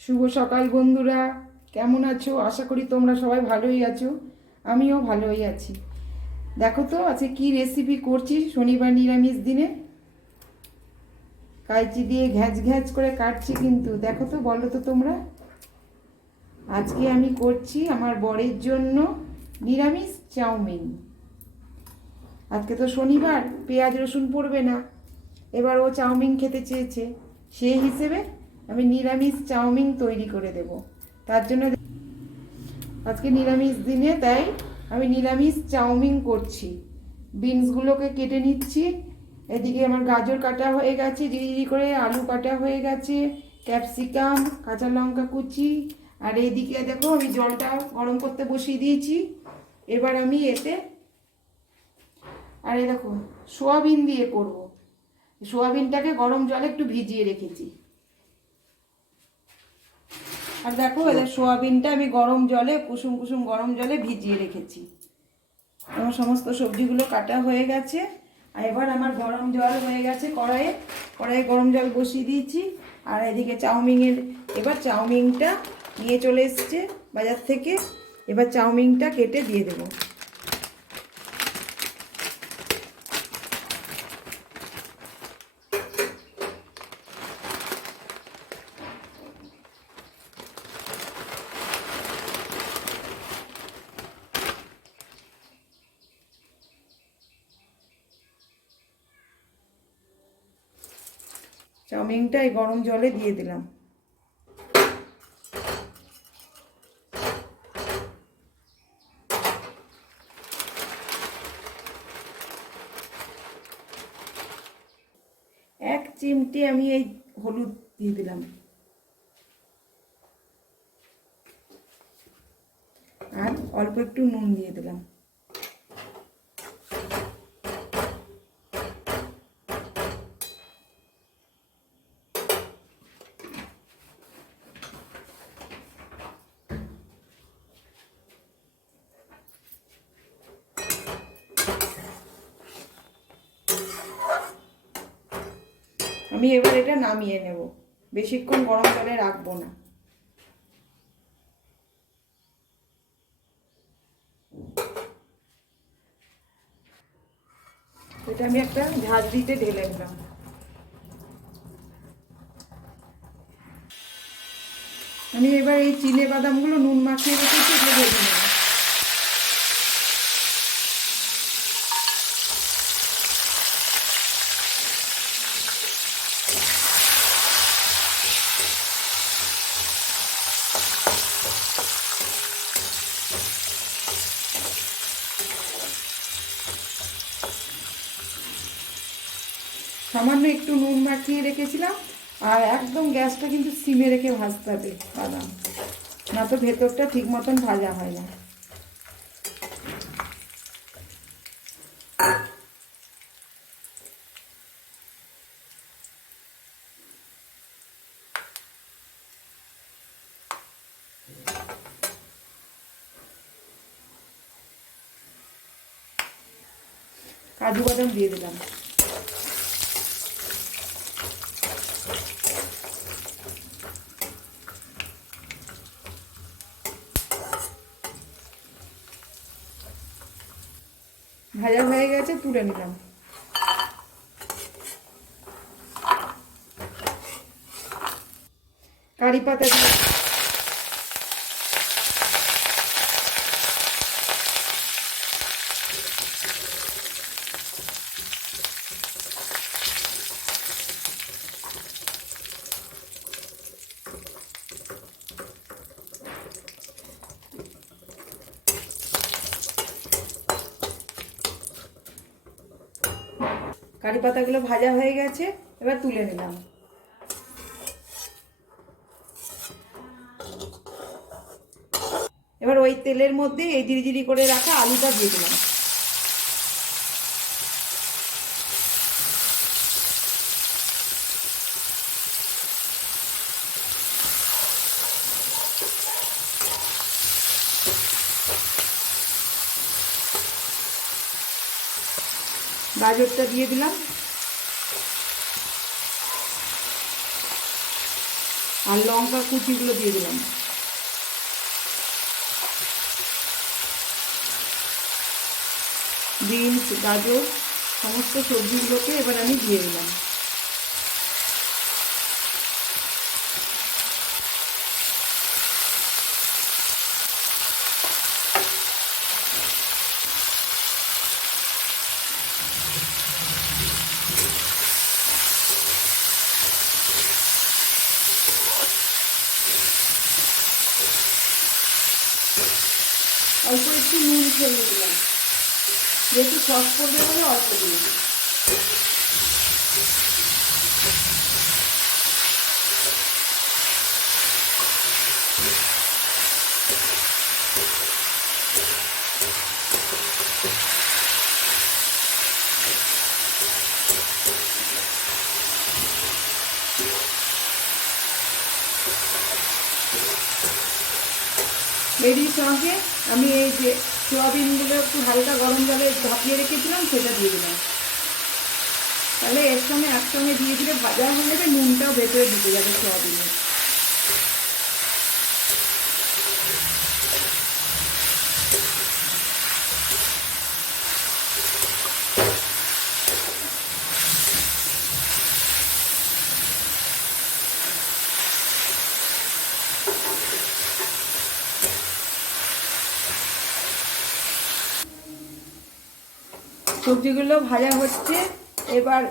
শুভ সকাল বন্ধুরা, কেমন আছো? আশা করি তোমরা সবাই ভালোই আছো। আমিও ভালোই আছি। দেখো তো আজকে কি রেসিপি করছি শনিবার নিরামিষ দিনে। কাঁচি দিয়ে ঘ্যাঁচ ঘ্যাঁচ করে কাটছি, কিন্তু দেখো তো, বলো তো তোমরা। আজকে আমি করছি আমার বরের জন্য নিরামিষ চাউমিন। আজকে তো শনিবার, পেঁয়াজ রসুন পড়বে না। এবার ও চাউমিন খেতে চেয়েছে, সেই হিসেবে আমি নিরামিষ চাউমিন তৈরি করে দেব। তার জন্য আজকে নিরামিষ দিনে, তাই আমি নিরামিষ চাউমিন করছি। বিনসগুলোকে কেটে নিচ্ছি। এদিকে আমার গাজর কাটা হয়ে গেছে, জিরি করে আলু কাটা হয়ে গেছে, ক্যাপসিকাম, কাঁচা লঙ্কা কুচি। আর এইদিকে দেখো আমি জলটা গরম করতে বসিয়ে দিয়েছি। এবার আমি এতে, আর এই দেখো, সোয়াবিন দিয়ে করব। সোয়াবিনটাকে গরম জলে একটু ভিজিয়ে রেখেছি। আর দেখো, এদের সোয়াবিনটা আমি গরম জলে, কুসুম কুসুম গরম জলে ভিজিয়ে রেখেছি। আমার সমস্ত সবজিগুলো কাটা হয়ে গেছে। আর এবার আমার গরম জল হয়ে গেছে, কড়াইয়ে গরম জল বসিয়ে দিয়েছি। আর এদিকে এবার চাউমিনটা নিয়ে চলে এসছে বাজার থেকে। এবার চাউমিনটা কেটে দিয়ে দেবো। চাউমিনটা এই গরম জলে দিয়ে দিলাম। এক চিমটি আমি এই হলুদ দিয়ে দিলাম, আর অল্প একটু নুন দিয়ে দিলাম। আমি এবার এটা নামিয়ে নেব, বেশিক্ষণ গরম জলে রাখবো না। এটা আমি একটা ঝাঁঝরিতে ঢেলে নিলাম। আমি এবার এই চিনে বাদামগুলো নুন মাখিয়ে রেখেছি, এগুলো ভেজে নেব। সামান্য একটু নুন মাখিয়ে রেখেছিলাম। আর একদম গ্যাসটা কিন্তু সিমে রেখে ভাজতে হবে বাদাম, না তো ভেতরটা ঠিক মতন ভাজা হয় না। কাজু বাদাম দিয়ে দিলাম। ভাজা হয়ে গেছে, তুলে নিলাম। কারি পাতা দিয়ে কারি পাতাগুলো ভাজা হয়ে গেছে, এবার তুলে নিলাম। এবার ওই তেলের মধ্যে এই জিরি করে রাখা আলুটা দিয়ে দিলাম। গাজরটা দিয়ে দিলাম। আর লঙ্কা কুচিগুলো দিয়ে দিলাম। বিনস, গাজর সমস্ত সবজিগুলোকে এবার আমি দিয়ে দিলাম। অল্প একটু নুন ফেলে দিলাম, যেহেতু সস পড়বে বলে অল্প দিলাম। এরই সঙ্গে আমি এই যে সোয়াবিনগুলো একটু হালকা গরম জলে ভাপিয়ে রেখেছিলাম সেটা দিয়ে দিলাম। তাহলে এর সঙ্গে একসঙ্গে দিয়ে দিলে ভাজা হয়ে যাবে, নুনটাও ভেতরে ঢুকে যাবে সোয়াবিনে। সবজিগুলো ভাজা হচ্ছে, এবার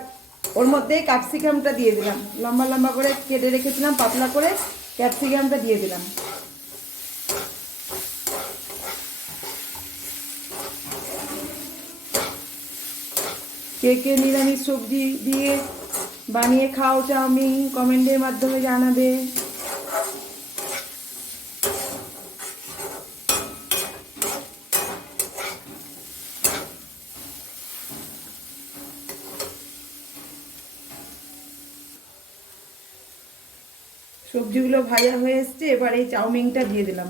ওর মধ্যে ক্যাপসিকামটা দিয়ে দিলাম। লম্বা লম্বা করে কেটে রেখেছিলাম পাতলা করে, ক্যাপসিকামটা দিয়ে দিলাম। কে কে নিরামিষ সবজি দিয়ে বানিয়ে খাও চাউমিন, কমেন্টের মাধ্যমে জানাবে। সবজিগুলো ভাজা হয়ে এসছে, এবার এই চাউমিনটা দিয়ে দিলাম।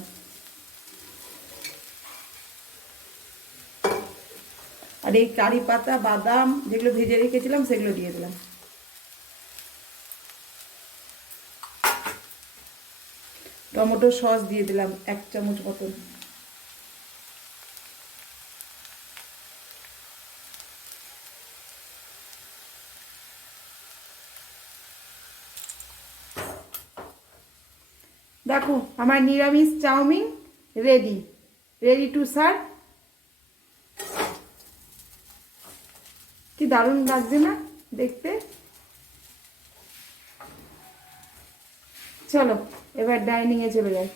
আর এই কারি পাতা, বাদাম যেগুলো ভেজে রেখেছিলাম সেগুলো দিয়ে দিলাম। টমেটো সস দিয়ে দিলাম 1 চামচ মতন। দেখো আমার নিরামিষ chow mein ready, ready to serve. কি দারুণ লাগছে না দেখতে? চলো এবার ডাইনিংয়ে চলে যাই।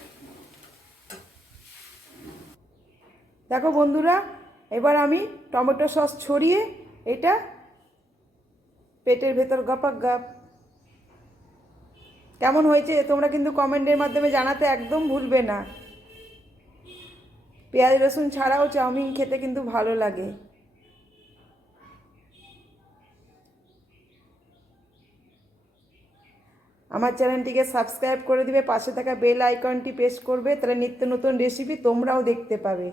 দেখো বন্ধুরা, এবার আমি টমেটো সস ছড়িয়ে এটা পেটের ভেতর গপাক গপ। কেমন হয়েছে তোমরা কিন্তু কমেন্টের মাধ্যমে জানাতে একদম ভুলবে না। পেঁয়াজ রসুন ছাড়াও চাউমিন খেতে কিন্তু ভালো লাগে। আমার চ্যানেলটিকে সাবস্ক্রাইব করে দিবে, পাশে থাকা বেল আইকনটি প্রেস করবে, তাহলে নিত্য নতুন রেসিপি তোমরাও দেখতে পাবে।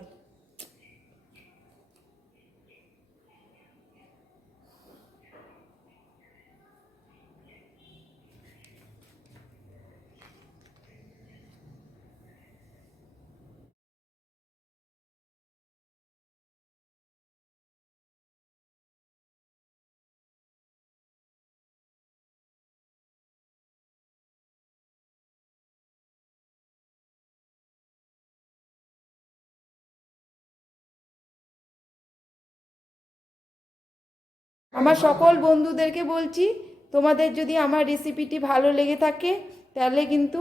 আমার সকল বন্ধুদেরকে বলছি, তোমাদের যদি আমার রেসিপিটি ভালো লেগে থাকে তাহলে কিন্তু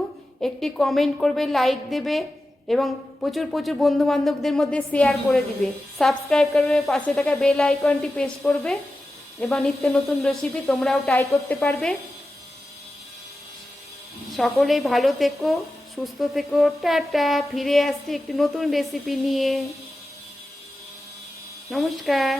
একটি কমেন্ট করবে, লাইক দেবে এবং প্রচুর প্রচুর বন্ধুবান্ধবদের মধ্যে শেয়ার করে দিবে। সাবস্ক্রাইব করবে, পাশে থাকা বেল আইকনটি প্রেস করবে এবং নিত্য নতুন রেসিপি তোমরাও ট্রাই করতে পারবে। সকলেই ভালো থেকো, সুস্থ থেকো। টাটা, ফিরে আসছি একটি নতুন রেসিপি নিয়ে। নমস্কার।